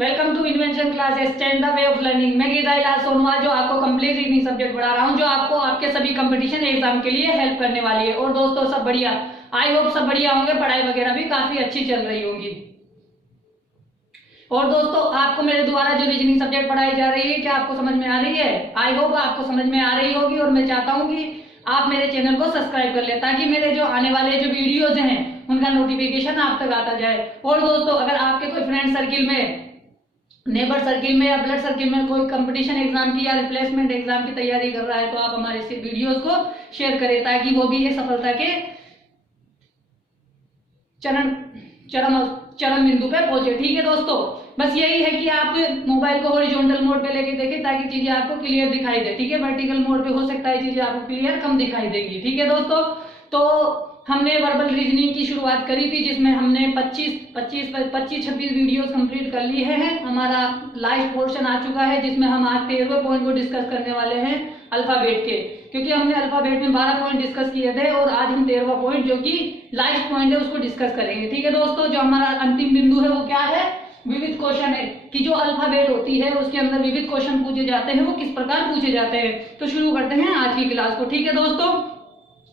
Welcome to invention classes change the way of learning. मैं गीता इलाज सोनवा जो आपको कंप्लीट रीजनिंग सब्जेक्ट पढ़ा रहा हूँ, जो आपको आपके सभी कंपटीशन एग्जाम के लिए हेल्प करने वाली है। और दोस्तों सब बढ़िया, आई होप सब बढ़िया होंगे, पढ़ाई वगैरह भी काफी अच्छी चल रही होगी। और दोस्तों आपको मेरे द्वारा जो रीजनिंग सब्जेक्ट पढ़ाई जा रही है क्या आपको समझ में आ रही है? आई होप आपको समझ में आ रही होगी। और मैं चाहता हूँ कि आप मेरे चैनल को सब्सक्राइब कर ले ताकि मेरे जो आने वाले जो वीडियोज हैं उनका नोटिफिकेशन आप तक आता जाए। और दोस्तों अगर आपके कोई फ्रेंड सर्किल में, नेबर सर्किल में या ब्लड सर्किल में कोई कंपटीशन एग्जाम की या रिप्लेसमेंट एग्जाम की तैयारी कर रहा है तो आप हमारे इस वीडियोस को शेयर करें ताकि वो भी ये सफलता के चरम बिंदु पे पहुंचे। ठीक है दोस्तों, बस यही है कि आप मोबाइल को हॉरिजॉन्टल मोड पे लेके देखें ताकि चीजें आपको क्लियर दिखाई दे। ठीक है, वर्टिकल मोड पे हो सकता है चीजें आपको क्लियर कम दिखाई देगी। ठीक है दोस्तों, तो हमने वर्बल रीजनिंग की शुरुआत करी थी जिसमें हमने 25-26 वीडियोस कंप्लीट कर लिए हैं। हमारा लास्ट पोर्शन आ चुका है जिसमें हम आज 13वें पॉइंट को डिस्कस करने वाले हैं अल्फाबेट के, क्योंकि हमने अल्फाबेट में 12 पॉइंट डिस्कस किए थे और आज हम 13वां पॉइंट जो कि लास्ट पॉइंट है उसको डिस्कस करेंगे। ठीक है दोस्तों, जो हमारा अंतिम बिंदु है वो क्या है? विविध क्वेश्चन है कि जो अल्फाबेट होती है उसके अंदर विविध क्वेश्चन पूछे जाते हैं, वो किस प्रकार पूछे जाते हैं। तो शुरू करते हैं आज की क्लास को। ठीक है दोस्तों,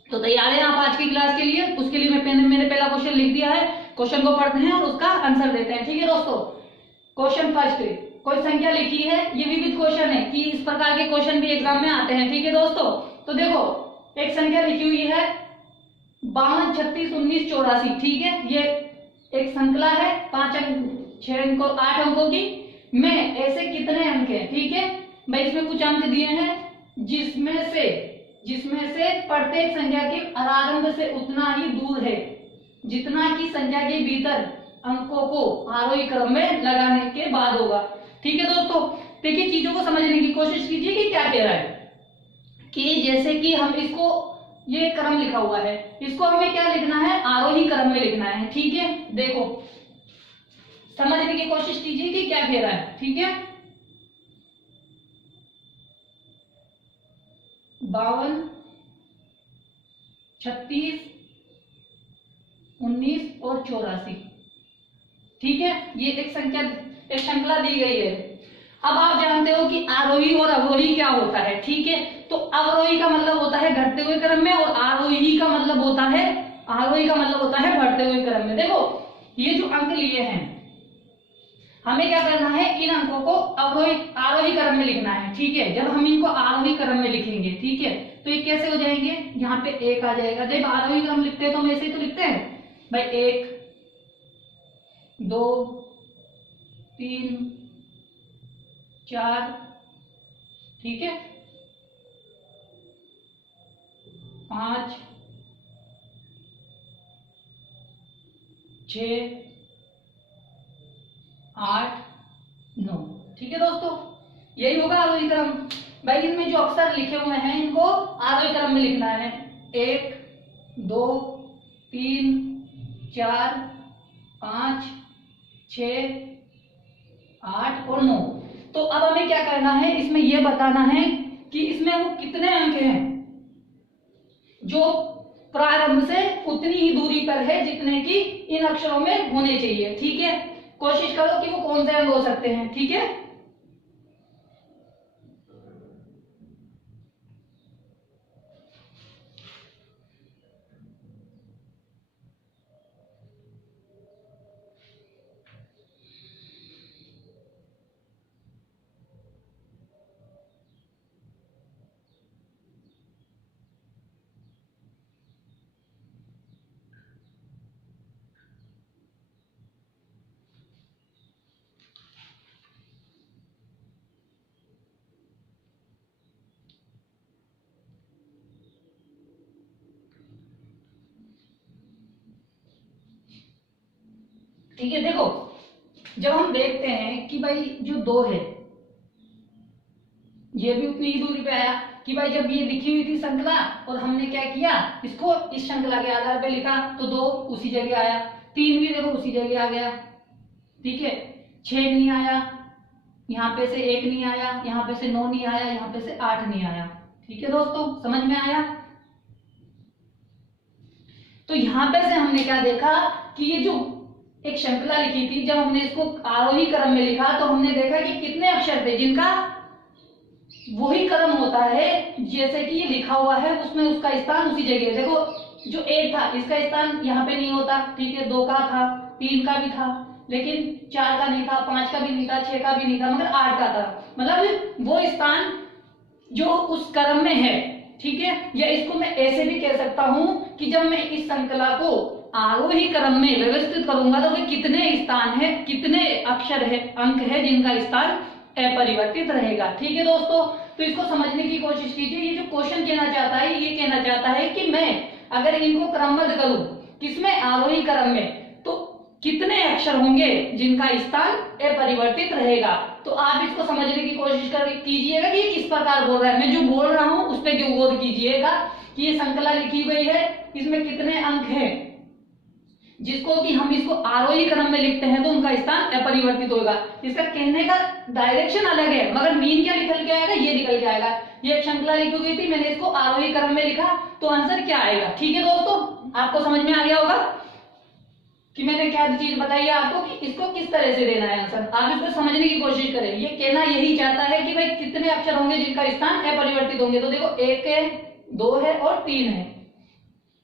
तो तैयार हैं आप आज की क्लास के लिए? उसके लिए मैंने पहला क्वेश्चन लिख दिया है, क्वेश्चन को पढ़ते हैं और उसका आंसर देते हैं। ठीक है दोस्तों, क्वेश्चन फर्स्ट, कोई संख्या लिखी है, ये विविध क्वेश्चन है कि इस प्रकार के क्वेश्चन भी एग्जाम में आते हैं। ठीक है दोस्तों, तो देखो एक संख्या लिखी हुई है 52, 36, 19, 84। ठीक है, ये एक श्रृंखला है 5 अंक 6 अंकों 8 अंकों की, में ऐसे कितने अंक हैं? ठीक है भाई, इसमें कुछ अंक दिए हैं जिसमें से प्रत्येक संख्या के आरंभ से उतना ही दूर है जितना की संख्या के भीतर अंकों को आरोही क्रम में लगाने के बाद होगा। ठीक है दोस्तों, देखिए चीजों को समझने की कोशिश कीजिए कि क्या कह रहा है। कि जैसे कि हम इसको, ये क्रम लिखा हुआ है, इसको हमें क्या लिखना है? आरोही क्रम में लिखना है। ठीक है, देखो समझने की कोशिश कीजिए कि क्या कह रहा है। ठीक है, 52, 36, 19 और 84। ठीक है, ये एक संख्या, एक श्रृंखला दी गई है। अब आप जानते हो कि आरोही और अवरोही क्या होता है। ठीक है, तो अवरोही का मतलब होता है घटते हुए क्रम में और आरोही का मतलब होता है बढ़ते हुए क्रम में। देखो ये जो अंक लिए हैं, हमें क्या करना है? इन अंकों को आरोही क्रम में लिखना है। ठीक है, जब हम इनको आरोही क्रम में लिखेंगे, ठीक है, तो ये कैसे हो जाएंगे? यहाँ पे 1 आ जाएगा। जब आरोही क्रम लिखते हैं तो हम ऐसे ही तो लिखते हैं भाई, 1, 2, 3, 4, ठीक है, 5, 6, 8, 9। ठीक है दोस्तों, यही होगा आरोही क्रम। भाई इनमें जो अक्षर लिखे हुए हैं इनको आरोही क्रम में लिखना है। 1, 2, 3, 4, 5, 6, 8 और 9। तो अब हमें क्या करना है? इसमें यह बताना है कि इसमें वो कितने अंक हैं जो प्रारंभ से उतनी ही दूरी पर है जितने की इन अक्षरों में होने चाहिए। ठीक है, कोशिश करो कि वो कौन से अंक हो सकते हैं। ठीक है, ठीक है, देखो जब हम देखते हैं कि भाई जो 2 है ये भी उतनी ही दूरी पे आया कि भाई जब ये लिखी हुई थी श्रृंखला और हमने क्या किया, इसको इस श्रृंखला के आधार पे लिखा तो 2 उसी जगह आया, 3 भी देखो उसी जगह आ गया। ठीक है, 6 नहीं आया, यहाँ पे से 1 नहीं आया, यहाँ पे से 9 नहीं आया, यहाँ पे से 8 नहीं आया। ठीक है दोस्तों, समझ में आया? तो यहाँ पे से हमने क्या देखा कि ये जो एक श्रृंखला लिखी थी, जब हमने इसको आरोही क्रम में लिखा तो हमने देखा कि कितने अक्षर थे जिनका वही क्रम होता है जैसे कि ये लिखा हुआ है, उसमें उसका स्थान उसी जगह। देखो जो 8 था इसका स्थान यहाँ पे नहीं होता, ठीक है, 2 का था, 3 का भी था, लेकिन 4 का नहीं था, 5 का भी नहीं था, 6 का भी नहीं था, मगर 8 का था। मतलब वो स्थान जो उस क्रम में है, ठीक है। या इसको मैं ऐसे भी कह सकता हूं कि जब मैं इस श्रृंखला को आरोही क्रम में व्यवस्थित करूंगा तो वे कितने स्थान है, कितने अक्षर है, अंक है जिनका स्थान अपरिवर्तित रहेगा। ठीक है दोस्तों, तो इसको समझने की कोशिश कीजिए। ये जो क्वेश्चन कहना चाहता है, ये कहना चाहता है कि मैं अगर इनको क्रमबद्ध करूं किसमें, आरोही क्रम में, तो कितने अक्षर होंगे जिनका स्थान अपरिवर्तित रहेगा। तो आप इसको समझने की कोशिश कीजिएगा कि ये किस प्रकार बोल रहा है। मैं जो बोल रहा हूं उस पर गौर कीजिएगा कि ये श्रृंखला लिखी गई है, इसमें कितने अंक हैं, जिसको कि हम इसको आरोही क्रम में लिखते हैं तो उनका स्थान अपरिवर्तित होगा। इसका कहने का डायरेक्शन अलग है, मगर मीन क्या निकल के आएगा, ये निकल के आएगा। ये एक श्रृंखला लिखी गई थी, मैंने इसको आरोही क्रम में लिखा, तो आंसर क्या आएगा। ठीक है दोस्तों, आपको समझ में आ गया होगा कि मैंने क्या चीज बताई है आपको कि इसको किस तरह से देना है आंसर। आप इसको समझने की कोशिश करें। ये कहना यही चाहता है कि भाई कितने अक्षर होंगे जिनका स्थान अपरिवर्तित होंगे। तो देखो 1 है, 2 है और 3 है,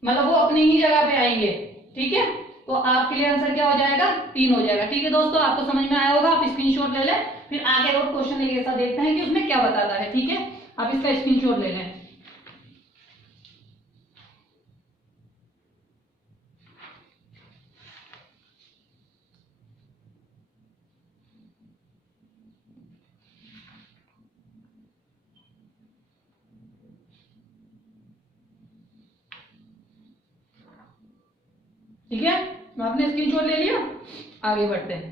मतलब वो अपनी ही जगह पे आएंगे। ठीक है, तो आपके लिए आंसर क्या हो जाएगा, 3 हो जाएगा। ठीक है दोस्तों, आपको समझ में आया होगा। आप स्क्रीनशॉट ले लें, फिर आगे और क्वेश्चन एक ऐसा देखते हैं कि उसमें क्या बताता है। ठीक है, आप इसका स्क्रीनशॉट ले लें। ठीक है, आपने स्क्रीनशॉट ले लिया, आगे बढ़ते हैं।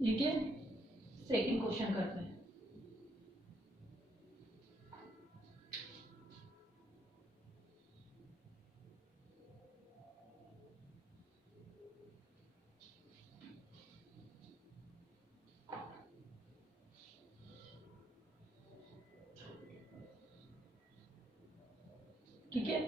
ठीक है, सेकंड क्वेश्चन करते हैं। ठीक है,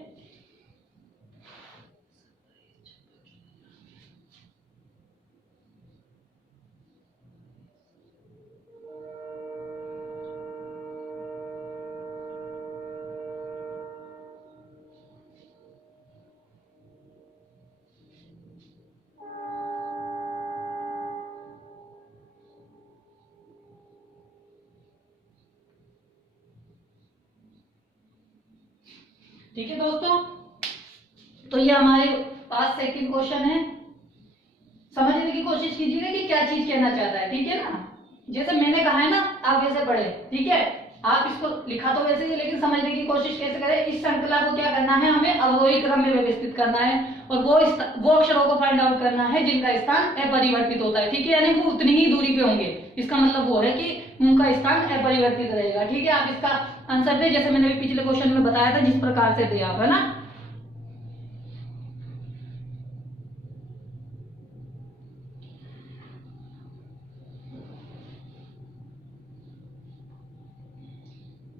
ठीक है दोस्तों, तो ये हमारे पास सेकंड क्वेश्चन है। समझने की कोशिश कीजिएगा कि क्या चीज कहना चाहता है। ठीक है ना, जैसे मैंने कहा है ना, आप वैसे पढ़े। ठीक है, आप इसको लिखा तो वैसे ही, लेकिन समझने की कोशिश कैसे करें। इस श्रृंखला को क्या करना है, हमें अवरोही क्रम में व्यवस्थित करना है और वो अक्षरों को फाइंड आउट करना है जिनका स्थान अपरिवर्तित होता है। ठीक है, यानी वो उतनी ही दूरी पे होंगे। इसका मतलब वो है कि उनका स्थान अपरिवर्तित रहेगा। ठीक है, आप इसका आंसर दे, जैसे मैंने भी पिछले क्वेश्चन में बताया था, जिस प्रकार से दे आप, है ना।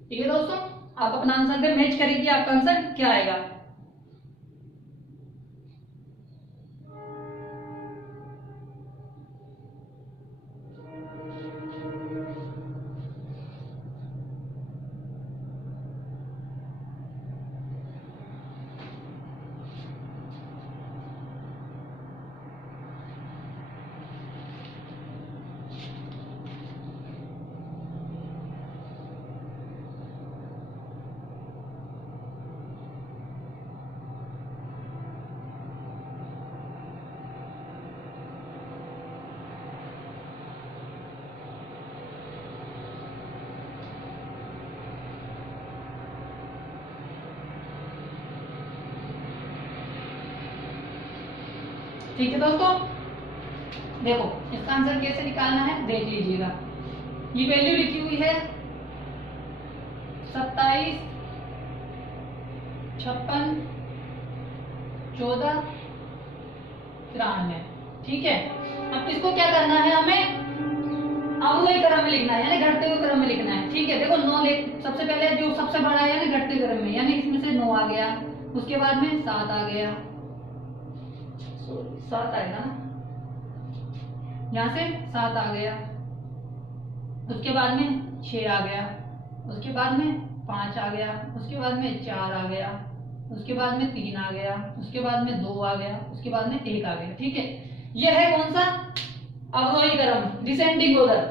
ठीक है दोस्तों, आप अपना आंसर दे, मैच करिए आपका आंसर क्या आएगा। ठीक है दोस्तों, देखो इसका आंसर कैसे निकालना है देख लीजिएगा। ये वैल्यू लिखी हुई है 27, 56, 14, 93। ठीक है, अब इसको क्या करना है, हमें अवयवी क्रम में लिखना है, यानी घटते हुए क्रम में लिखना है। ठीक है, देखो 9 सबसे पहले जो सबसे बड़ा है यानी घटते हुए क्रम में, यानी इसमें से 9 आ गया, उसके बाद में 7 आ गया, 7 आएगा ना, यहाँ से 7 आ गया, उसके बाद में 6 आ गया, उसके बाद में 5 आ गया, उसके बाद में 4 आ गया, उसके बाद में 3 आ गया, उसके बाद में 2 आ गया, उसके बाद में 1 आ गया। ठीक है, यह है कौन सा, अवरोही क्रम, डिसेंडिंग ऑर्डर।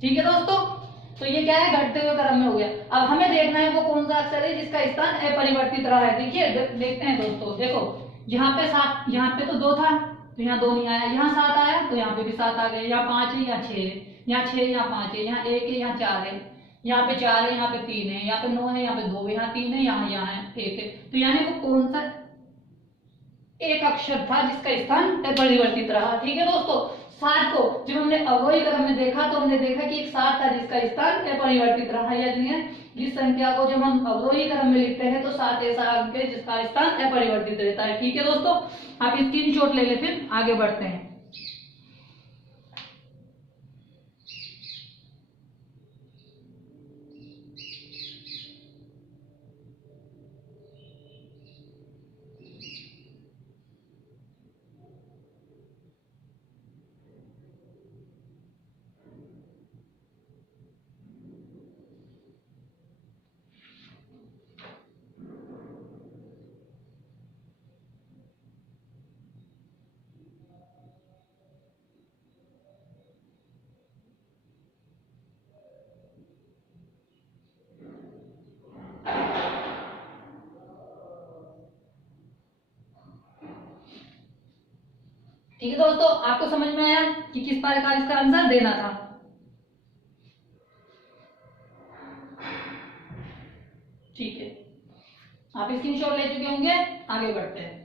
ठीक है दोस्तों, तो ये क्या है, घटते हुए क्रम में हो गया। अब हमें देखना है वो कौन सा अक्षर है जिसका स्थान अपरिवर्तित रहा है। ठीक है, देखते हैं दोस्तों, देखो यहाँ पे 7, यहाँ पे तो 2 था तो यहाँ 2 नहीं आया, यहाँ 7 आया तो यहाँ पे भी 7 आ गया, यहाँ 5 है, यहाँ 6 है, यहाँ 6, यहाँ 5 है, यहाँ 1 है, यहाँ 4 है, यहाँ पे 4 है, यहाँ पे 3 है, यहाँ पे 9 है, यहाँ पे 2 है, यहाँ 3 है, यहाँ है 1 है। तो यानी वो कौन सा एक अक्षर था जिसका स्थान अपरिवर्तित रहा। ठीक है दोस्तों, 7 को जब हमने अवयवी क्रम में देखा तो हमने देखा कि एक 7 था जिसका स्थान अपरिवर्तित रहा, यानी जिस संख्या को जब हम अवयवी क्रम में लिखते हैं तो 7 ऐसा अंक है जिसका स्थान अपरिवर्तित रहता है। ठीक है दोस्तों, आप स्क्रीनशॉट ले ले, फिर आगे बढ़ते हैं। ठीक है दोस्तों, आपको समझ में आया कि किस प्रकार इसका आंसर देना था। ठीक है, आप स्क्रीनशॉट ले चुके होंगे, आगे बढ़ते हैं।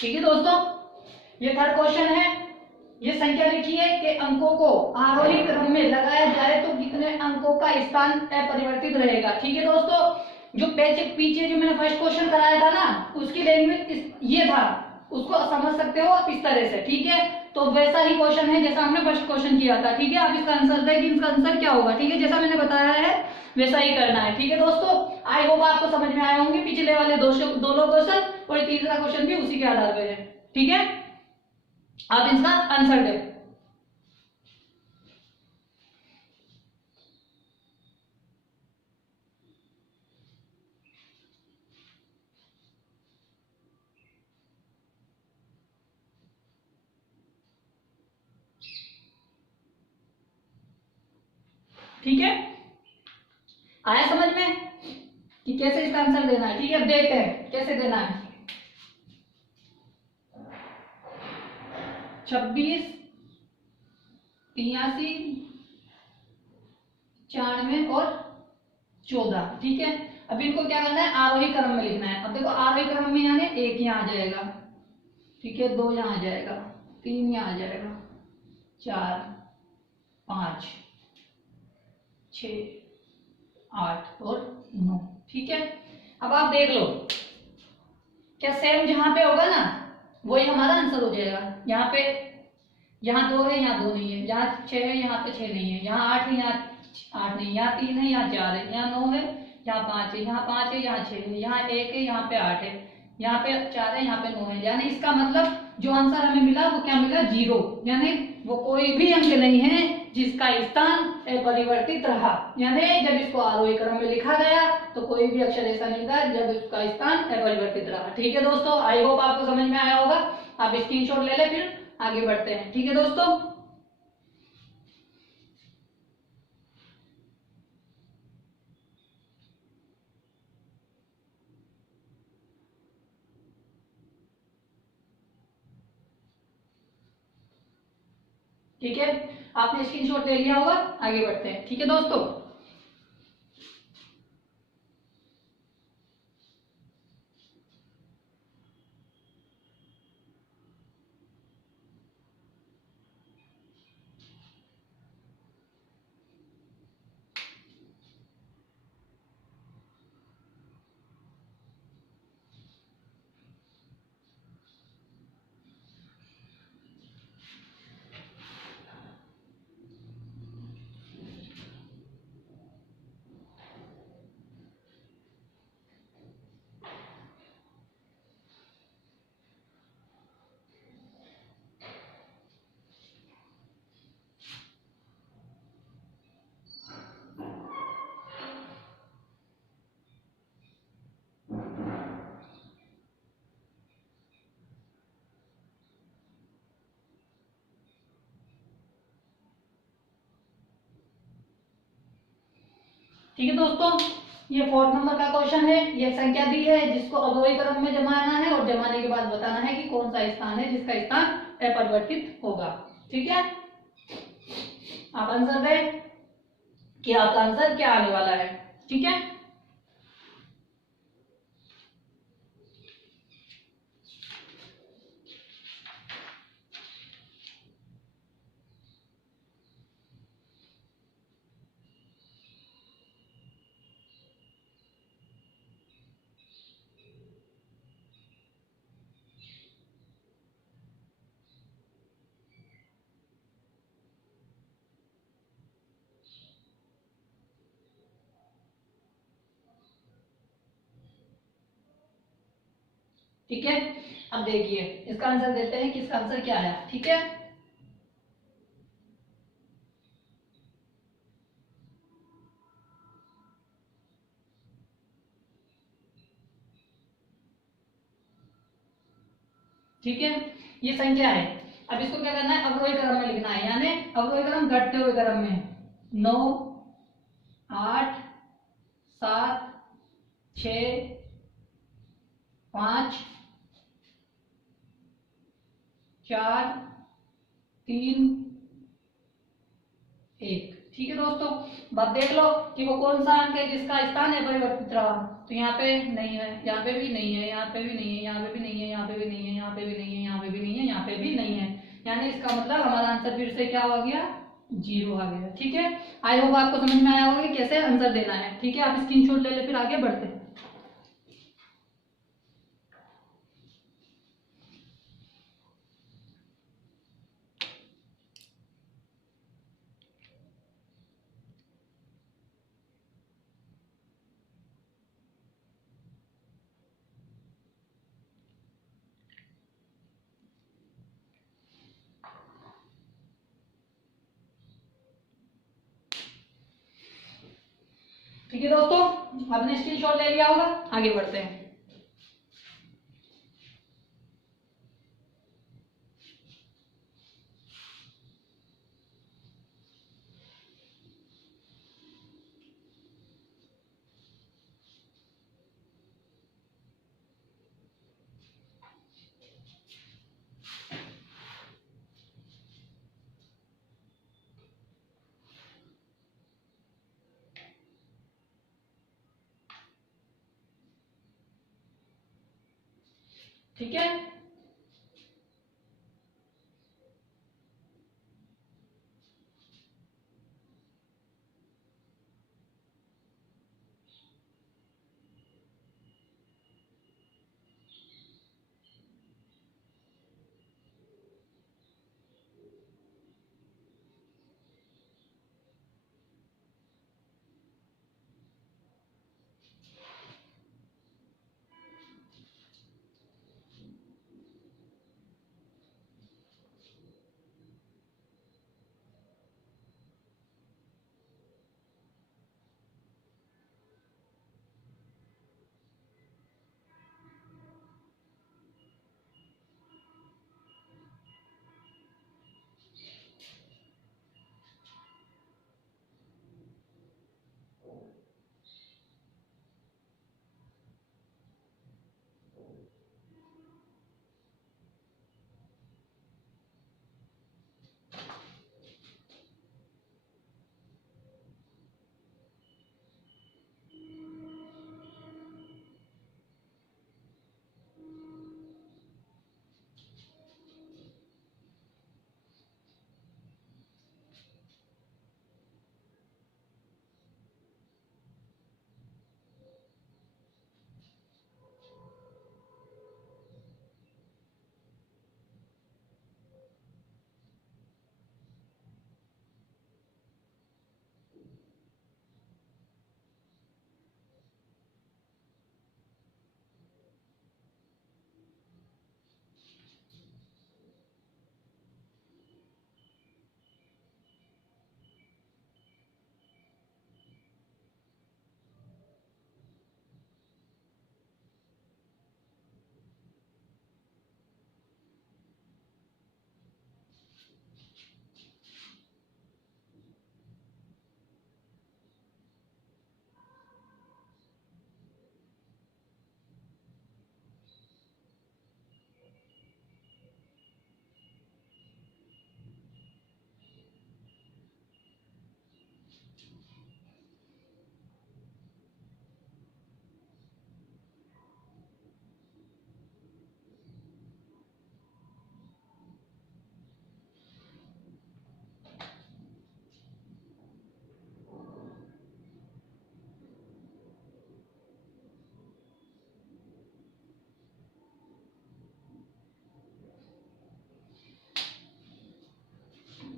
ठीक है दोस्तों, ये थर्ड क्वेश्चन है। ये संख्या लिखी है कि अंकों को आरोही क्रम में लगाया जाए तो कितने अंकों का स्थान अपरिवर्तित रहेगा। ठीक है दोस्तों, जो पीछे जो मैंने फर्स्ट क्वेश्चन कराया था ना, उसकी लैंग्वेज ये था, उसको समझ सकते हो आप इस तरह से। ठीक है, तो वैसा ही क्वेश्चन है जैसा हमने फर्स्ट क्वेश्चन किया था। ठीक है, आप इसका आंसर दें कि इसका आंसर क्या होगा। ठीक है, जैसा मैंने बताया है वैसा ही करना है। ठीक है दोस्तों, आई होप आपको समझ में आए होंगे पिछले वाले दो लोग क्वेश्चन, और तीसरा क्वेश्चन भी उसी के आधार पर है। ठीक है, आप इसका आंसर दें। ठीक है, आया समझ में कि कैसे इसका आंसर देना है। ठीक है, अब देखते हैं कैसे देना है। 26, 83, 94 और 14। ठीक है, अब इनको क्या करना है, आरोही क्रम में लिखना है। अब देखो आरोही क्रम में यानी एक यहाँ आ जाएगा, ठीक है, 2 यहाँ आ जाएगा, 3 यहाँ आ जाएगा, 4, 5, 6, 8 और 9। ठीक है, अब आप देख लो क्या सेम जहां पे होगा ना वही हमारा आंसर हो जाएगा। यहाँ पे, यहाँ 2 है, यहाँ 2 नहीं है, यहाँ 6 है, यहाँ पे 6 नहीं है, यहाँ 8 है, यहाँ 8 नहीं, यहाँ 3 है, यहाँ 4 है, यहाँ 9 है, यहाँ 5 है, यहाँ 5 है, यहाँ 6 है, यहाँ 1 है, यहाँ पे 8 है, यहाँ पे 4 है, यहाँ पे 9 है। यानी इसका मतलब जो आंसर हमें मिला वो क्या मिला, 0। यानी वो कोई भी अंक नहीं है जिसका स्थान अपरिवर्तित रहा। यानी जब इसको आरोही क्रम में लिखा गया तो कोई भी अक्षर ऐसा नहीं था जब उसका स्थान अपरिवर्तित रहा। ठीक है दोस्तों, आई होप आपको समझ में आया होगा। आप स्क्रीनशॉट ले ले, फिर आगे बढ़ते हैं। ठीक है दोस्तों, ठीक है, आपने स्क्रीनशॉट ले लिया होगा, आगे बढ़ते हैं। ठीक है दोस्तों, ठीक है दोस्तों, ये 4th नंबर का क्वेश्चन है। ये संख्या दी है जिसको अवयवी क्रम में जमाना है और जमाने के बाद बताना है कि कौन सा स्थान है जिसका स्थान अपरिवर्तित होगा। ठीक है, आप आंसर दें कि आपका आंसर क्या आने वाला है। ठीक है, ठीक है, अब देखिए इसका आंसर देते हैं कि इसका आंसर क्या है। ठीक है, ठीक है, ये संख्या है। अब इसको क्या करना है, अवरोही क्रम में लिखना है। यानी अवरोही क्रम घटते हुए क्रम में 9, 8, 7, 6, 5, 4, 3, 1। ठीक है दोस्तों, अब देख लो कि वो कौन सा अंक है जिसका स्थान है परिवर्तित रहा। तो यहाँ पे नहीं है, यहाँ पे भी नहीं है, यहाँ पे भी नहीं है, यहाँ पे भी नहीं है, यहाँ पे भी नहीं है, यहाँ पे भी नहीं है, यहाँ पे भी नहीं है, यहाँ पे भी नहीं है। यानी इसका मतलब हमारा आंसर फिर से क्या हो गया, 0 आ गया। ठीक है, आई होप आपको समझ में आया होगा कि कैसे आंसर देना है। ठीक है, आप स्क्रीनशॉट ले ले, फिर आगे बढ़ते हैं। ठीक है दोस्तों, आपने स्क्रीनशॉट ले लिया होगा, आगे बढ़ते हैं। ठीक है,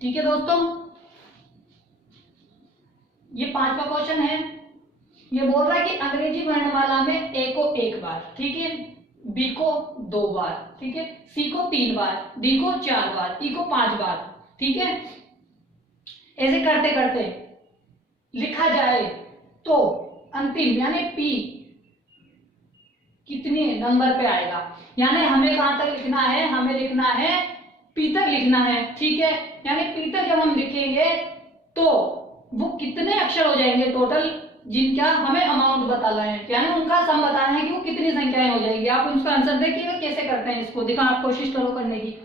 ठीक है दोस्तों, ये 5वां क्वेश्चन है। ये बोल रहा है कि अंग्रेजी वर्णमाला में ए को 1 बार, ठीक है, बी को 2 बार, ठीक है, सी को 3 बार, डी को 4 बार, ई को 5 बार, ठीक है। ऐसे करते करते लिखा जाए तो अंतिम यानी पी कितने नंबर पे आएगा। यानी हमें कहां तक लिखना है, हमें लिखना है पी तक लिखना है, ठीक है। यानी पी तक जब हम लिखेंगे तो वो कितने अक्षर हो जाएंगे टोटल, जिनका हमें अमाउंट बताना है, यानी उनका सम बताना है कि वो कितनी संख्याएं हो जाएगी। आप उसका आंसर देखिए कैसे करते हैं, इसको दिखा, आप कोशिश करो करने की।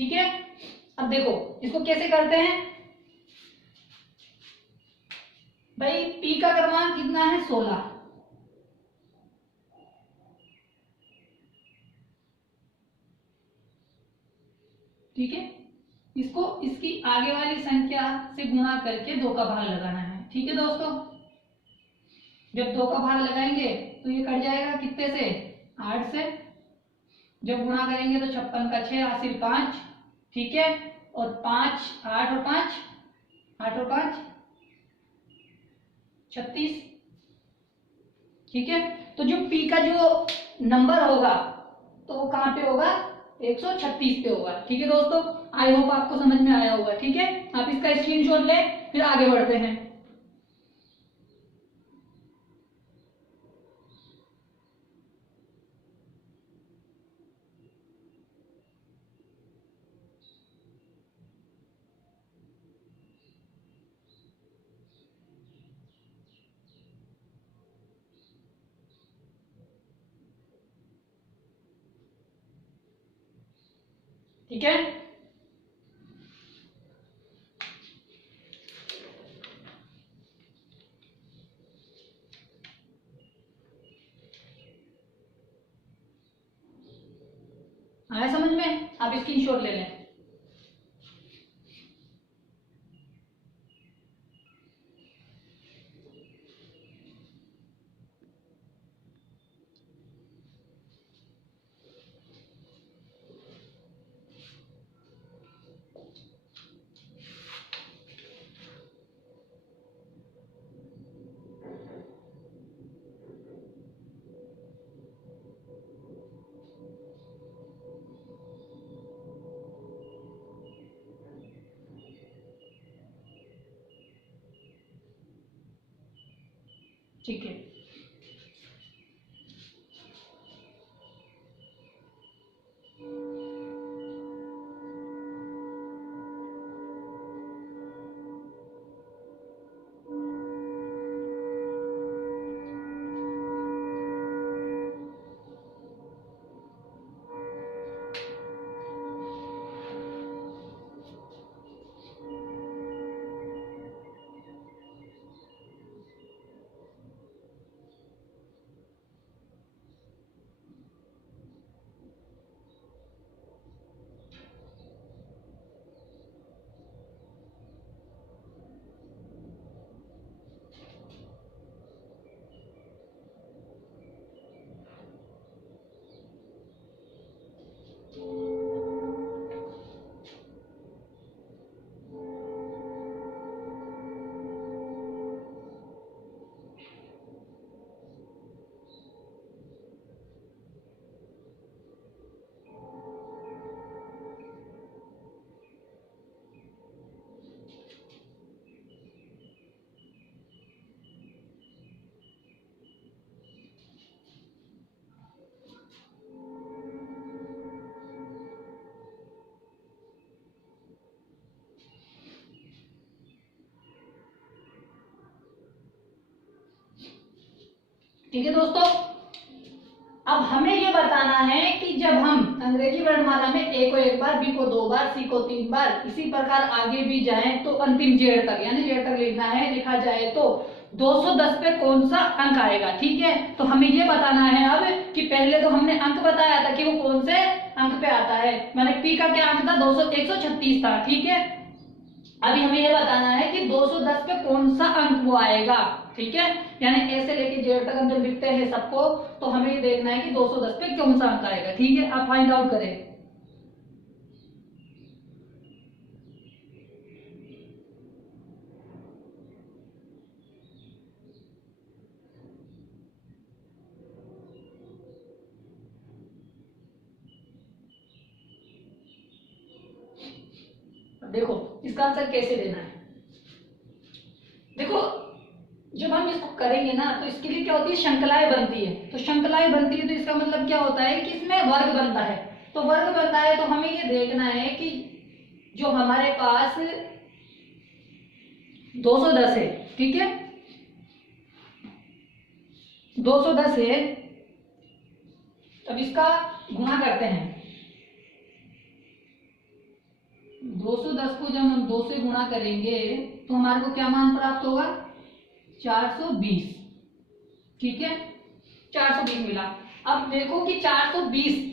ठीक है। अब देखो इसको कैसे करते हैं भाई, पी का क्रमांक कितना है 16, ठीक है। इसको इसकी आगे वाली संख्या से गुणा करके 2 का भाग लगाना है, ठीक है दोस्तों। जब 2 का भाग लगाएंगे तो ये कट जाएगा कितने से 8 से, जब गुणा करेंगे तो 56 का 6 हासिल 5, ठीक है। और 5 8 और 5 8 और 5 36, ठीक है। तो जो पी का जो नंबर होगा तो वो कहाँ पे होगा 136 पे होगा, ठीक है दोस्तों। आई होप आपको समझ में आया होगा, ठीक है। आप इसका स्क्रीनशॉट ले, फिर आगे बढ़ते हैं। ठीक है, आया समझ में, आप स्क्रीनशॉट ले लें। ठीक है, ठीक है दोस्तों। अब हमें ये बताना है कि जब हम अंग्रेजी वर्णमाला में ए को एक बार, बी को 2 बार, सी को 3 बार, इसी प्रकार आगे भी जाएं तो अंतिम जेड तक यानी जेड तक लिखना है, लिखा जाए तो 210 पे कौन सा अंक आएगा, ठीक है। तो हमें ये बताना है अब कि पहले तो हमने अंक बताया था कि वो कौन से अंक पे आता है, माने पी का क्या अंक था 136 था, ठीक है। अभी हमें ये बताना है कि 210 पे कौन सा अंक वो आएगा, ठीक है। यानी ए से लेके जेड तक हम जब लिखते हैं सबको तो हमें ये देखना है कि 210 पे कौन सा अंक आएगा, ठीक है। आप फाइंड आउट करें। देखो इसका आंसर कैसे देना है, देखो जब हम इसको करेंगे ना तो इसके लिए क्या होती है श्रृंखलाएं बनती है, तो श्रृंखलाएं बनती है तो इसका मतलब क्या होता है कि इसमें वर्ग बनता है, तो वर्ग बनता है तो हमें ये देखना है कि जो हमारे पास 210 है, ठीक है 210 है, अब इसका गुणा करते हैं 210 को जब हम 2 से गुणा करेंगे तो हमारे को क्या मान प्राप्त होगा? 420। ठीक है, 420 मिला। अब देखो कि 420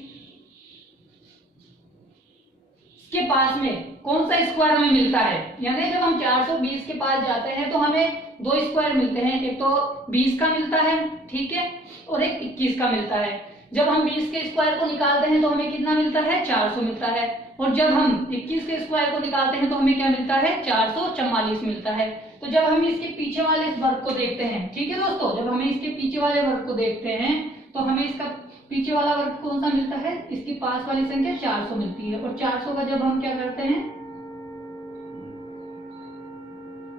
के पास में कौन सा स्क्वायर हमें मिलता है, यानी जब हम 420 के पास जाते हैं तो हमें 2 स्क्वायर मिलते हैं, एक तो 20 का मिलता है, ठीक है, और एक 21 का मिलता है। जब हम 20 के स्क्वायर को निकालते हैं तो हमें कितना मिलता है? 400 मिलता है। और जब हम 21 के स्क्वायर को निकालते हैं तो हमें क्या मिलता है? 444 मिलता है। तो जब हम इसके पीछे वाले इस वर्ग को देखते हैं, ठीक है दोस्तों, जब हमें इसके पीछे वाले वर्ग को देखते हैं तो हमें इसका पीछे वाला वर्ग कौन सा मिलता है? इसकी पास वाली संख्या 400 मिलती है। और 400 का जब हम क्या करते हैं?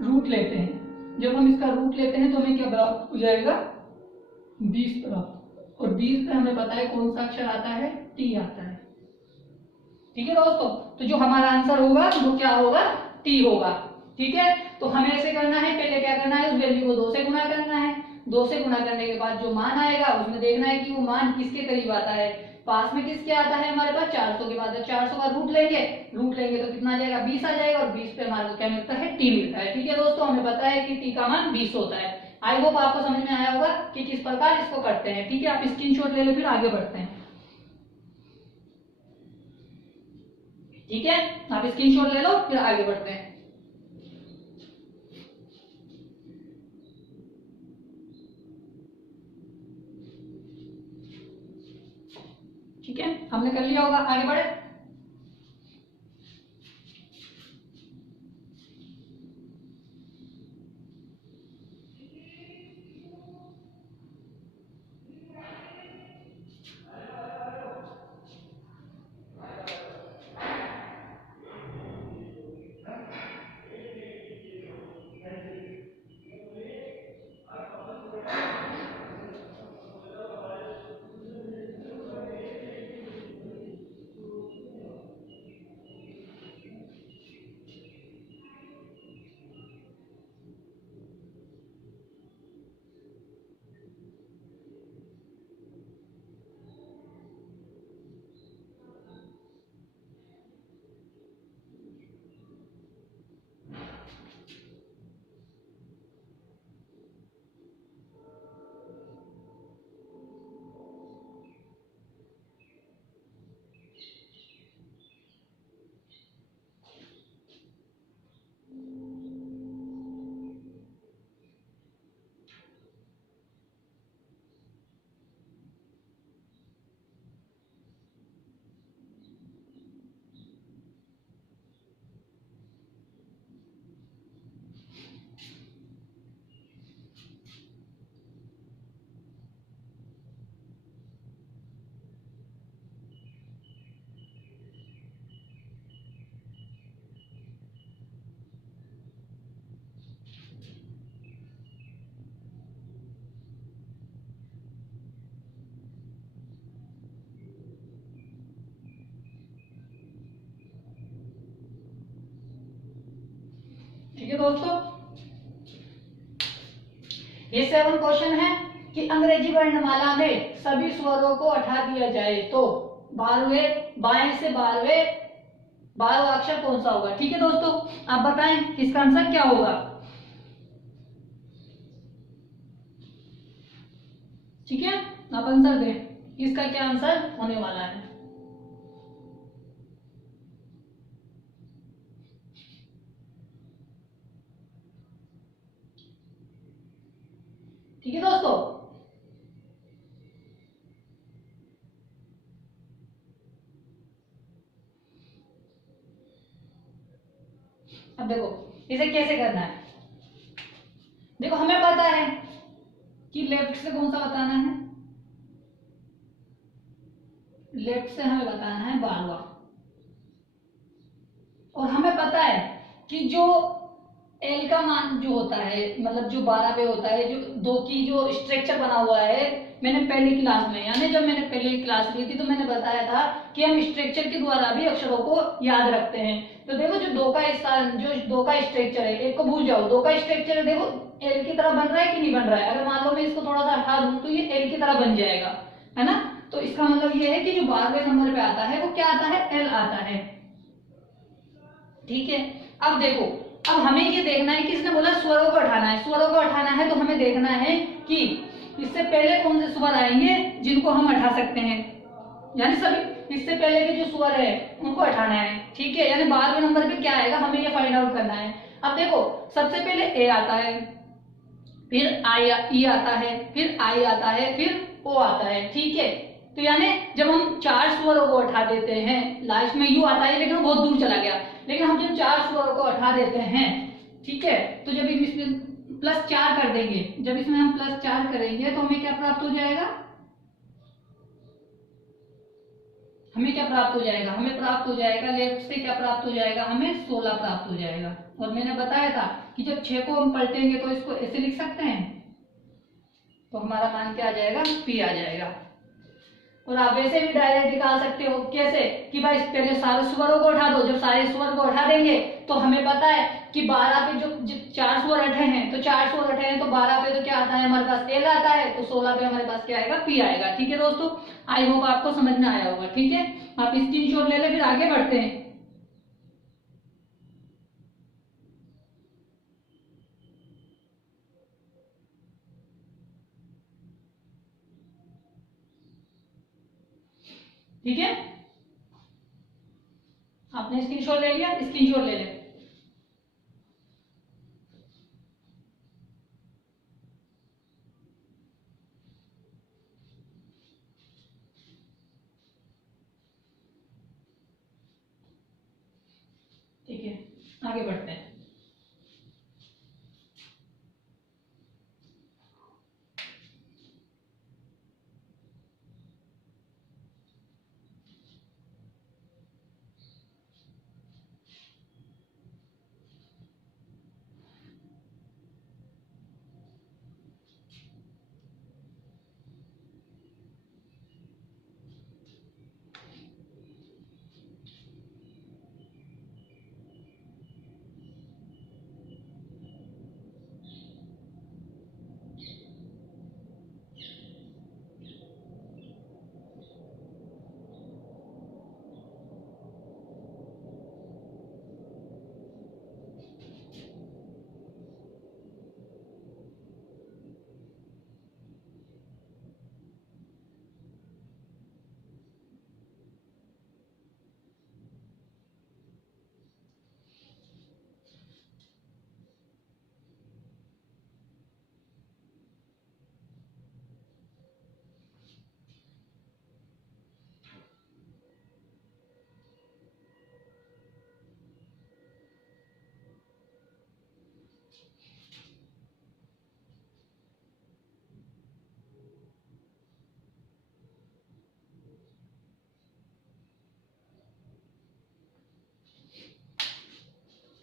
रूट लेते हैं। जब हम इसका रूट लेते हैं तो हमें क्या प्राप्त हो जाएगा? 20 प्राप्त। और 20 पे हमें पता है कौन सा अक्षर आता है? टी आता है। ठीक है दोस्तों, तो जो हमारा आंसर होगा वो क्या होगा? टी होगा। ठीक है, तो हमें ऐसे करना है, पहले क्या करना है? उस वैल्यू को 2 से गुणा करना है। 2 से गुणा करने के बाद जो मान आएगा उसमें देखना है कि वो मान किसके करीब आता है। पास में किसके आता है? हमारे पास 400 के बाद। 400 का रूट लेंगे तो कितना आ जाएगा? 20 आ जाएगा। और 20 पे हमारे को क्या मिलता है? टी मिलता है। ठीक है दोस्तों, हमें पता है कि टी का मान 20 होता है। आई होप आपको समझ में आया होगा कि किस प्रकार इसको करते हैं। ठीक है, आप स्क्रीनशॉट ले लो, फिर आगे बढ़ते हैं। ठीक है, आप स्क्रीनशॉट ले लो, फिर आगे बढ़ते हैं। ठीक है, हमने कर लिया होगा, आगे बढ़े। ठीक है दोस्तों, ये 7 क्वेश्चन है कि अंग्रेजी वर्णमाला में सभी स्वरों को हटा दिया जाए तो 12वें बाएं से 12वां अक्षर कौन सा होगा। ठीक है दोस्तों, आप बताएं इसका आंसर क्या होगा। ठीक है, आप आंसर दें, इसका क्या आंसर होने वाला है। ठीक है दोस्तों, अब देखो इसे कैसे करना है। देखो हमें पता है कि लेफ्ट से कौन सा बताना है, लेफ्ट से हमें बताना है 12वां। और हमें पता है कि जो एल का मान जो होता है, मतलब जो 12 पे होता है, जो 2 की जो स्ट्रक्चर बना हुआ है, मैंने पहली क्लास में, यानी जब मैंने पहले क्लास ली थी तो मैंने बताया था कि हम स्ट्रक्चर के द्वारा भी अक्षरों को याद रखते हैं। तो देखो जो 2 का स्ट्रक्चर है, एक को भूल जाओ, 2 का स्ट्रक्चर है, देखो एल की तरह बन रहा है कि नहीं बन रहा है। अगर मान लो मैं इसको थोड़ा सा हटा दूं तो ये एल की तरह बन जाएगा, है ना। तो इसका मतलब ये है कि जो 12वें नंबर पे आता है वो क्या आता है? एल आता है। ठीक है। अब देखो, अब हमें ये देखना है कि इसने बोला स्वरों को हटाना है, स्वरों को हटाना है तो हमें देखना है कि इससे पहले कौन से स्वर आएंगे जिनको हम हटा सकते हैं, यानी सभी इससे पहले के जो स्वर है उनको हटाना है। ठीक है, यानी 12वें नंबर पे क्या आएगा हमें ये फाइंड आउट करना है। अब देखो, सबसे पहले ए आता है, फिर आई ई आता है, फिर आई आता है, फिर ओ आता है। ठीक है, तो यानी जब हम 4 स्वरों को हटा देते हैं, लास्ट में यू आता है लेकिन वो बहुत दूर चला गया, लेकिन हम जब 4 स्वरों को हटा देते हैं, ठीक है, तो जब इसमें +4 कर देंगे, जब इसमें हम +4 करेंगे तो हमें क्या प्राप्त हो जाएगा, हमें क्या प्राप्त हो जाएगा, हमें प्राप्त हो जाएगा लेफ्ट से क्या प्राप्त हो जाएगा, हमें 16 प्राप्त हो जाएगा। और मैंने बताया था कि जब 6 को हम पलटेंगे तो इसको ऐसे लिख सकते हैं, तो हमारा मान क्या आ जाएगा, पी आ जाएगा। और आप वैसे भी डायरेक्ट निकाल सकते हो, कैसे कि भाई पहले सारे स्वरों को उठा दो, जब सारे स्वर को उठा देंगे तो हमें पता है कि 12 पे जो 4 स्वर हटे हैं, तो 4 स्वर हटे हैं तो 12 पे तो क्या आता है हमारे पास एल आता है, तो 16 पे हमारे पास क्या आएगा, पी आएगा। ठीक है दोस्तों, आई होप आपको समझ में आया होगा। ठीक है, आप स्क्रीनशॉट ले ले, फिर आगे बढ़ते हैं। ठीक है, आपने स्क्रीनशॉट ले लिया, स्क्रीनशॉट ले ले। ठीक है, आगे बढ़ते हैं।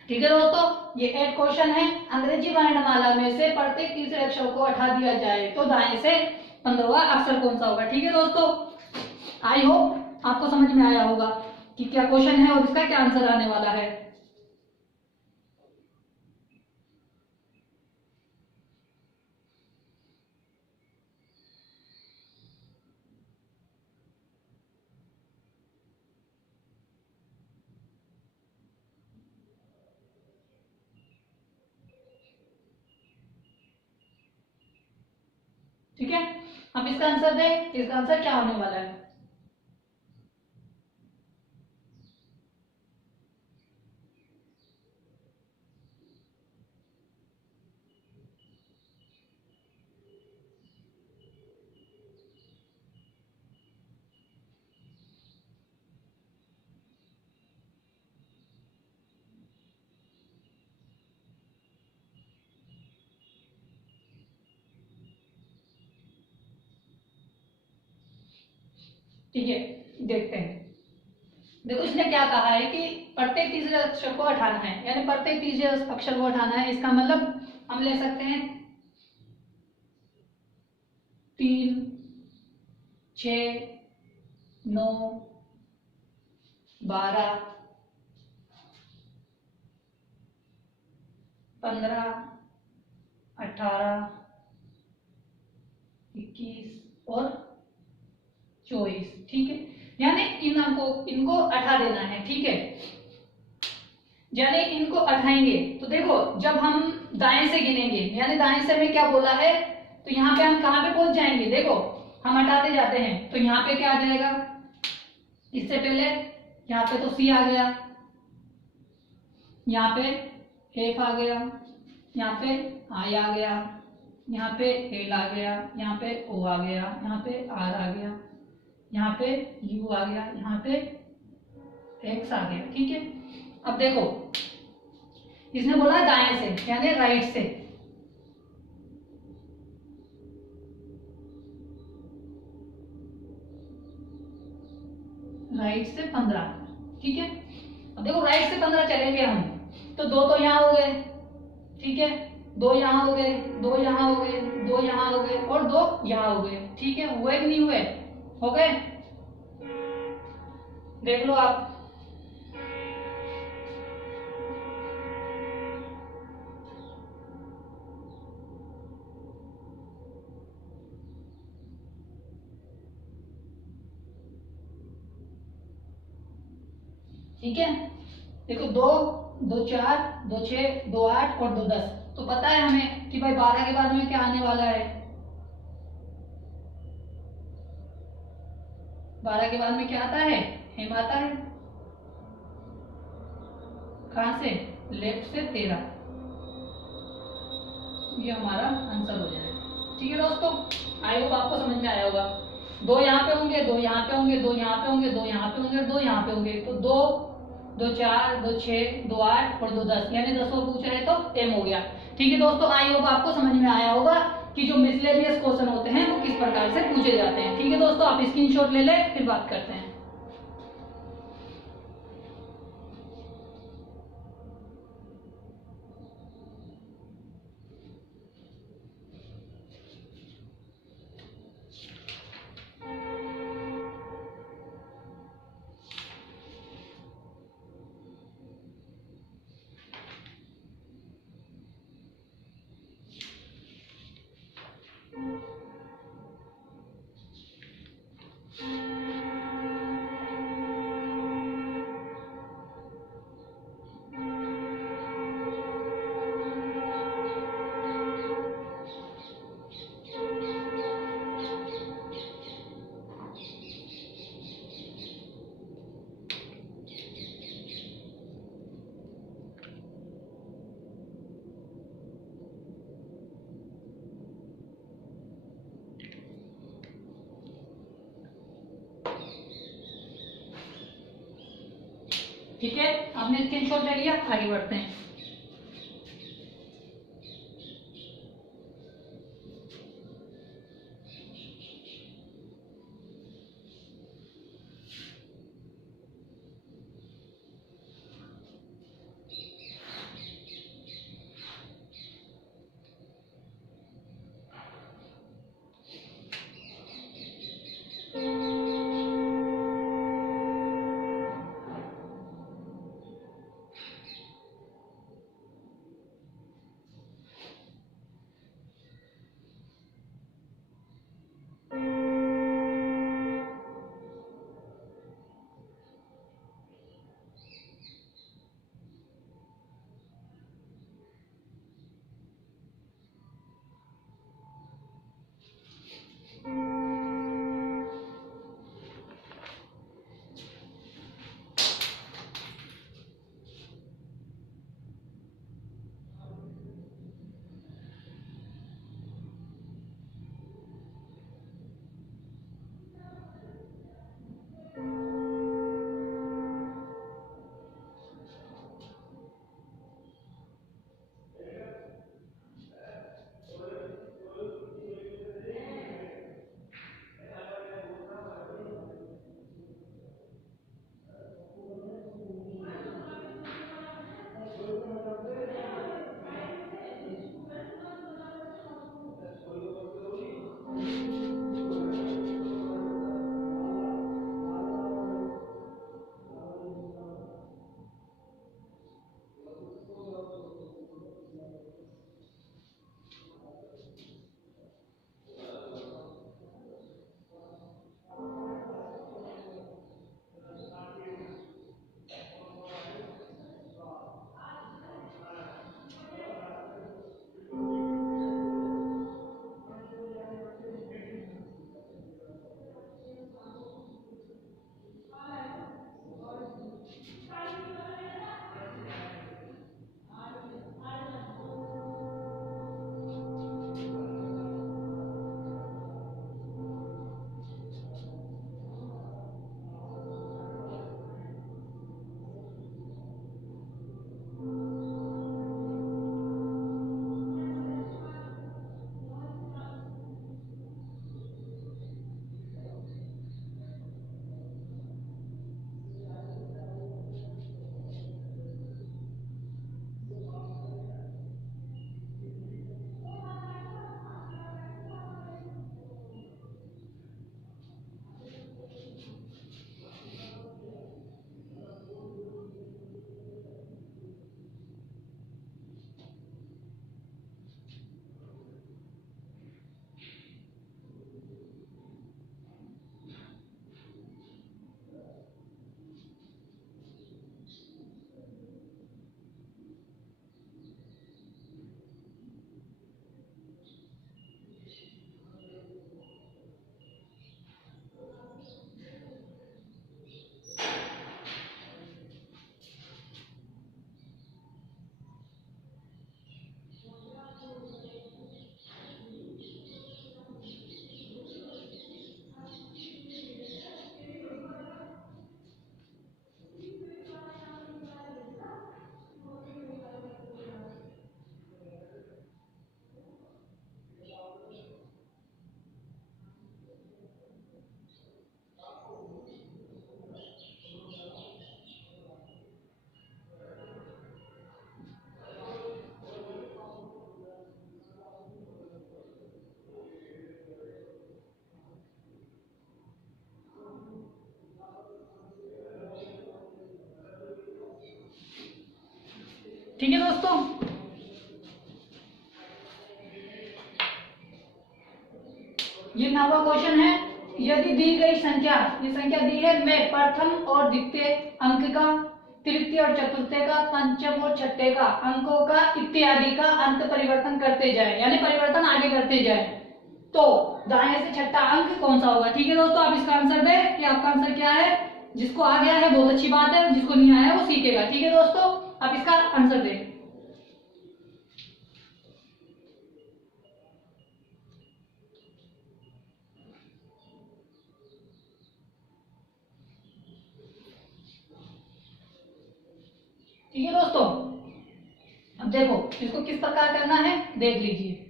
ठीक है दोस्तों, ये 8 क्वेश्चन है। अंग्रेजी वर्णमाला में से प्रत्येक तीसरे अक्षर को हटा दिया जाए तो दाएं से 15वां अक्षर कौन सा होगा। ठीक है दोस्तों, आई होप आपको समझ में आया होगा कि क्या क्वेश्चन है और इसका क्या आंसर आने वाला है। ठीक है, अब इसका आंसर दें, इसका आंसर क्या होने वाला है। ठीक है, देखते हैं। देखो, इसने क्या कहा है कि प्रत्येक तीसरे अक्षर को हटाना है, यानी प्रत्येक तीसरे अक्षर को हटाना है। इसका मतलब हम ले सकते हैं 3, 6, 9, 12, 15, 18, 21 और 24। ठीक है, यानी इनको हटा देना है। ठीक है, यानी इनको उठाएंगे। तो देखो जब हम दाएं से गिनेंगे, यानी दाएं से में क्या बोला है, तो यहाँ पे हम कहाँ पे पहुंच जाएंगे, देखो हम हटाते जाते हैं तो यहाँ पे क्या आ जाएगा, इससे पहले यहाँ पे तो सी आ गया, यहाँ पे एफ आ गया, यहाँ पे आई आ गया, यहाँ पे एल आ गया, यहाँ पे ओ आ गया, यहाँ पे आर आ गया, यहाँ पे यू आ गया, यहाँ पे एक्स आ गया। ठीक है, अब देखो इसने बोला दाएं से यानी राइट से, राइट से 15। ठीक है, अब देखो राइट से 15 चलेंगे हम, तो दो तो यहाँ हो गए, ठीक है, दो यहाँ हो गए, दो यहाँ हो गए, दो यहाँ हो गए और दो यहाँ हो गए। ठीक है, हुए कि नहीं हुए, हो गए, देख लो आप। ठीक है, देखो दो, दो 4, दो 6, दो 8 और दो 10। तो पता है हमें कि भाई 12 के बाद में क्या आने वाला है, 12 के बाद में क्या आता है, एम आता है। कहां से, लेफ्ट से 13। ये हमारा आंसर हो जाएगा। ठीक है दोस्तों, आई होप आपको समझ में आया होगा। दो यहाँ पे होंगे, दो यहाँ पे होंगे, दो यहाँ पे होंगे, दो यहाँ पे होंगे, दो यहाँ पे होंगे, तो दो, दो 4, दो 6, दो 8 और दो 10, यानी 10 और पूछ रहे तो एम हो गया। ठीक है दोस्तों, आई होप आपको समझ में आया होगा कि जो मिसलेनियस क्वेश्चन होते हैं वो किस प्रकार से पूछे जाते हैं। ठीक है दोस्तों, आप स्क्रीनशॉट ले लें, फिर बात करते हैं। ठीक है, आपने स्क्रीनशॉट ले लिया, आगे बढ़ते हैं। ठीक है दोस्तों, ये 9वां क्वेश्चन है। यदि दी गई संख्या, ये संख्या दी है में प्रथम और द्वितीय अंक का, तृतीय और चतुर्थ का, पंचम और छठे का अंकों का इत्यादि का अंत परिवर्तन करते जाए, यानी परिवर्तन आगे करते जाए, तो दाएं से छठा अंक कौन सा होगा। ठीक है दोस्तों, आप इसका आंसर दें कि आपका आंसर क्या है। जिसको आ गया है बहुत अच्छी बात है, जिसको नहीं आया वो सीखेगा। ठीक है दोस्तों, आप इसका आंसर दें। ठीक है दोस्तों, अब देखो इसको किस प्रकार करना है देख लीजिए।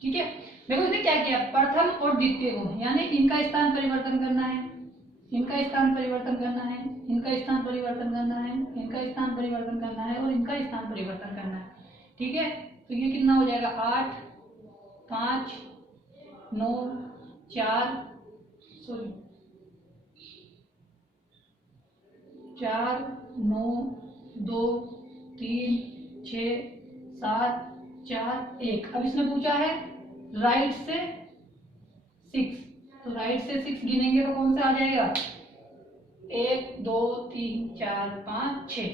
ठीक है, देखो इसने क्या किया, प्रथम और द्वितीय को, यानी इनका स्थान परिवर्तन करना है, इनका स्थान परिवर्तन करना है, इनका स्थान परिवर्तन करना है, इनका स्थान परिवर्तन करना है और इनका स्थान परिवर्तन करना है। ठीक है, तो ये कितना हो जाएगा, 8 5 9 4 9 2 3 6 7 4 1। अब इसने पूछा है राइट से 6, तो राइट से 6 गिनेंगे तो कौन सा आ जाएगा, 1 2 3 4 5 6।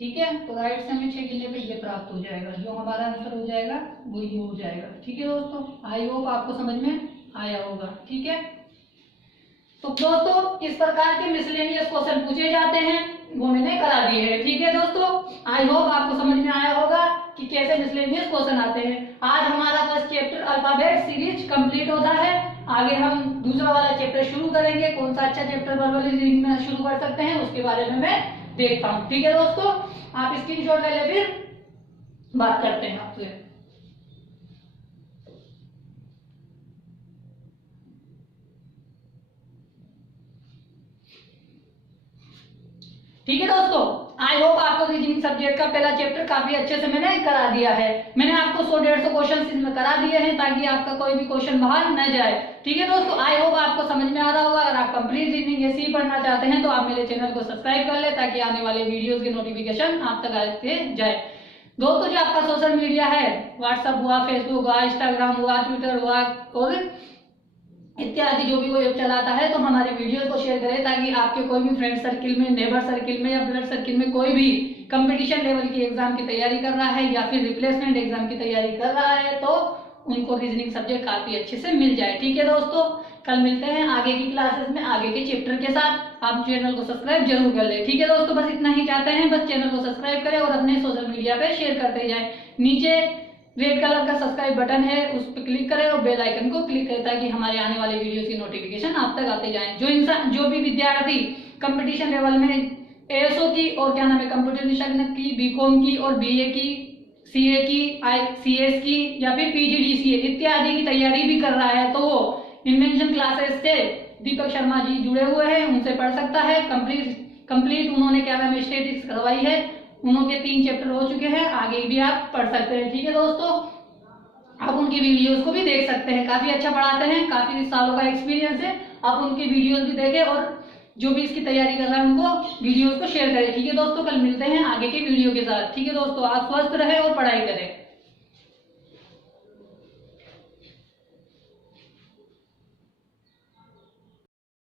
ठीक है, तो राइट से हमें 6 गिनने पे ये प्राप्त हो जाएगा, जो हमारा आंसर हो जाएगा वो ये हो जाएगा। ठीक है दोस्तों, आई होप आपको समझ में आया होगा। ठीक है, तो दोस्तों इस प्रकार के मिसलेनियस क्वेश्चन पूछे जाते हैं, वो मैंने करा दिए हैं। ठीक है दोस्तों, आई होप आपको समझ में आया होगा कि कैसे मिसलेनियस क्वेश्चन आते हैं। आज हमारा first chapter alphabet series complete होता है, आगे हम दूसरा वाला चैप्टर शुरू करेंगे। कौन सा अच्छा चैप्टर वर्बल रीडिंग में शुरू कर सकते हैं उसके बारे में मैं देखता हूँ। ठीक है दोस्तों, आप स्क्रीनशॉट ले ले, फिर बात करते हैं आपसे। ठीक है दोस्तों, आई होप आपको रीजनिंग सब्जेक्ट का पहला चैप्टर काफी अच्छे से मैंने करा दिया है। मैंने आपको 100-150 क्वेश्चन इसमें करा दिए हैं ताकि आपका कोई भी क्वेश्चन बाहर न जाए। ठीक है दोस्तों, आई होप आपको समझ में आ रहा होगा। अगर आप कंप्लीट रीजनिंग ऐसे ही पढ़ना चाहते हैं तो आप मेरे चैनल को सब्सक्राइब कर ले ताकि आने वाले वीडियोज के नोटिफिकेशन आप तक आते जाए। दोस्तों जो आपका सोशल मीडिया है, व्हाट्सएप हुआ, फेसबुक हुआ, इंस्टाग्राम हुआ, ट्विटर हुआ और इत्यादि जो भी कोई चलाता है, तो हमारे वीडियोस को शेयर करें ताकि आपके कोई भी फ्रेंड सर्किल में, नेबर सर्किल में या ब्लड सर्किल में कोई भी कंपटीशन लेवल की एग्जाम की तैयारी कर रहा है या फिर रिप्लेसमेंट एग्जाम की तैयारी कर रहा है तो उनको रीजनिंग सब्जेक्ट काफी अच्छे से मिल जाए। ठीक है दोस्तों, कल मिलते हैं आगे की क्लासेस में आगे के चैप्टर के साथ। आप चैनल को सब्सक्राइब जरूर कर ले। ठीक है दोस्तों, बस इतना ही चाहते हैं, बस चैनल को सब्सक्राइब करें और अपने सोशल मीडिया पे शेयर करते जाए। नीचे रेड कलर का सब्सक्राइब बटन है, उस पर क्लिक करें और बेल आइकन को क्लिक करें ताकि हमारे आने वाले वीडियोस की नोटिफिकेशन आप तक आते जाएं। जो भी विद्यार्थी कंपटीशन लेवल में एएसओ की और क्या नाम है कंप्यूटर विशेषज्ञ की, बीकॉम की और बीए की, सीए की, सीएस की या फिर पीजीडीसीए इत्यादि की तैयारी भी कर रहा है तो वो इन्वेंशन क्लासेस से दीपक शर्मा जी जुड़े हुए हैं, उनसे पढ़ सकता है। कंप्लीट उन्होंने क्या नाम स्टैटिस्टिक्स करवाई है, उनके 3 चैप्टर हो चुके हैं, आगे भी आप पढ़ सकते हैं। ठीक है दोस्तों, आप उनकी वीडियोस को भी देख सकते हैं, काफी अच्छा पढ़ाते हैं, काफी सालों का एक्सपीरियंस है। आप उनकी वीडियोस भी देखें और जो भी इसकी तैयारी कर रहा है उनको वीडियोस को शेयर करें। ठीक है दोस्तों, कल मिलते हैं आगे के वीडियो के साथ। ठीक है दोस्तों, आप स्वस्थ रहे और पढ़ाई करें।